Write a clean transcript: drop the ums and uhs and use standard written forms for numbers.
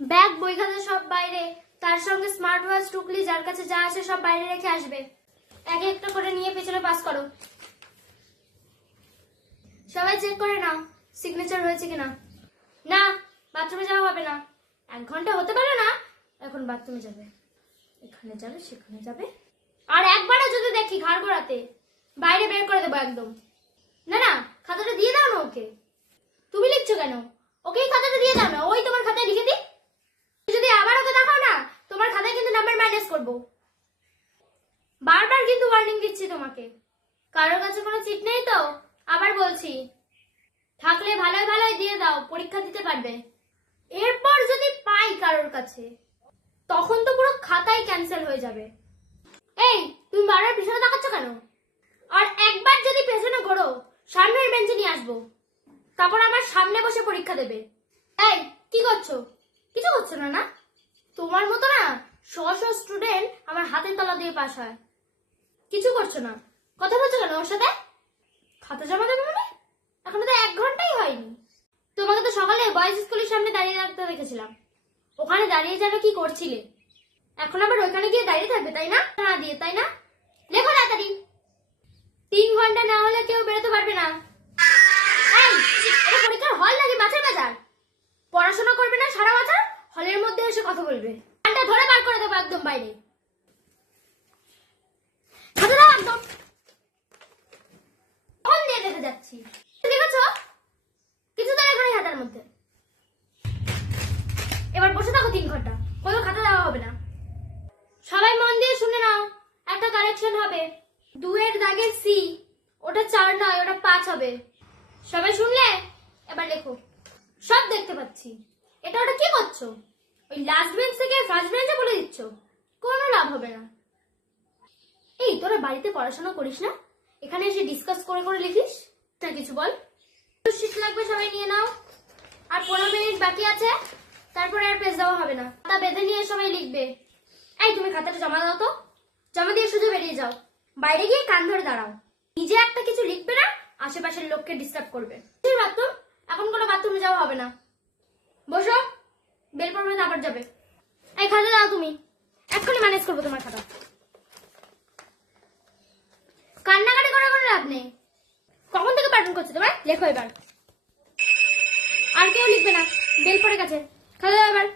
Bag বই খাতা সব বাইরে, তার সঙ্গে স্মার্ট ওয়াচ টুকলি যার কাছে যা আছে সব বাইরে রেখে আসবে। এক একটা করে নিয়ে পেছনে পাস করো। সবাই চেক করে নাও সিগনেচার হয়েছে কিনা। না, বাথরুমে যাওয়া হবে না। 1 ঘন্টা হতে পারে না, এখন বাথরুমে যাবে, এখানে যাবে সেখানে যাবে। আর একবারও যদি দেখি ঘাড় ঘোরাতে, বাইরে বের করে দেবো একদম। না না, খাতাটা দিয়ে দাও না ওকে। তুমি লিখছো কেন? ওকেই খাতাটা দিয়ে দাও না, ওই তোমার খাতায় লিখে দিই। যদি আবার ওকে দেখাও না, তোমার খাতায় কিন্তু নাম্বার মাইনাস করবো। বারবার কিন্তু ওয়ার্নিং দিচ্ছি তোমাকে। কারোর কাছে কোনো চিট নেই তো? আবার বলছি, থাকলে ভালোই ভালোই দিয়ে দাও, পরীক্ষা দিতে পারবে। এরপর যদি পাই কারোর কাছে, তখন তো পুরো খাতাই ক্যান্সেল হয়ে যাবে। এই, তুমি বারবার পিছনে তাকাচ্ছ কেন? আর একবার যদি পেছনে ঘোরো, সামনের বেঞ্চে নিয়ে আসবো, তারপর আমার সামনে বসে পরীক্ষা দেবে। এই, কি করছো? কিছু করছো না না? তোমার মতো না শ স্টুডেন্ট আমার হাতের তলা দিয়ে পাস হয়। কিছু করছো না, কথা বলছো কেন ওর সাথে? খাতা জমা দেবে মানে? এখনো তো 1 ঘন্টাই হয়নি। তোমাকে তো সকালে বয়েজ স্কুলের সামনে দাঁড়িয়ে রাখতে দেখেছিলাম, ওখানে দাঁড়িয়ে যেন কি করছিলে। এখন আবার ওইখানে গিয়ে দাঁড়িয়ে থাকবে তাই না? না দিয়ে তাই না? লেখো তাড়াতাড়ি। 3 ঘন্টা না হলে কেউ বেরোতে পারবে না। এই, এটা পরীক্ষার হল নাকি মাছের বাজার? পড়াশোনা করবে না সারা বছর, হলের মধ্যে এসে কথা বলবে। ঘন্টা ধরে বার করে দেবো একদম বাইরে। খাতা দাও একদম। কখন দিয়ে দেখে যাচ্ছি, দেখেছো? কিছু তো লেখা নেই খাতার মধ্যে। এবার বসে থাকো 3 ঘন্টা, কোনো খাতা দেওয়া হবে না। সবাই মন দিয়ে শুনে নাও, একটা কারেকশন হবে। 2 এর দাগের সি, ওটা 4 নয়, ওটা 5 হবে। সবাই শুনলে? এবার লেখো। সব দেখতে পাচ্ছি। এটা ওটা কি করছো? ওই লাস্ট বেঞ্চ থেকে ফার্স্ট বেঞ্চে বলে দিচ্ছ, কোনো লাভ হবে না। এই, তোরা বাড়িতে পড়াশোনা করিস না? এখানে এসে ডিসকাস করে করে লিখিস না। কিছু বল। শীত লাগবে, সবাই নিয়ে নাও। আর 15 মিনিট বাকি আছে, তারপরে আর পেজ দেওয়া হবে না। খাতা বেঁধে নিয়ে সবাই লিখবে। এই, তুমি খাতাটা জমা দাও তো। জমা দিয়ে সোজা বেরিয়ে যাও, বাইরে গিয়ে কান ধরে দাঁড়াও। নিজে একটা কিছু লিখবে না, আশেপাশের লোককে ডিস্টার্ব করবে। বাথরুম, এখন কোনো বাথরুমে যাওয়া হবে না। বসো, বেল পড়বে না আবার যাবে। এই, খাতা দাও তুমি, এক্ষুনি ম্যানেজ করবো তোমার খাতা। কান্নাকাটি করে কোনো লাভ নেই। কখন থেকে প্যাটার্ন করছে তোমার? লেখো এবার। আর কেউ লিখবে না, বেল পড়ে গেছে। খাতা দাও এবার।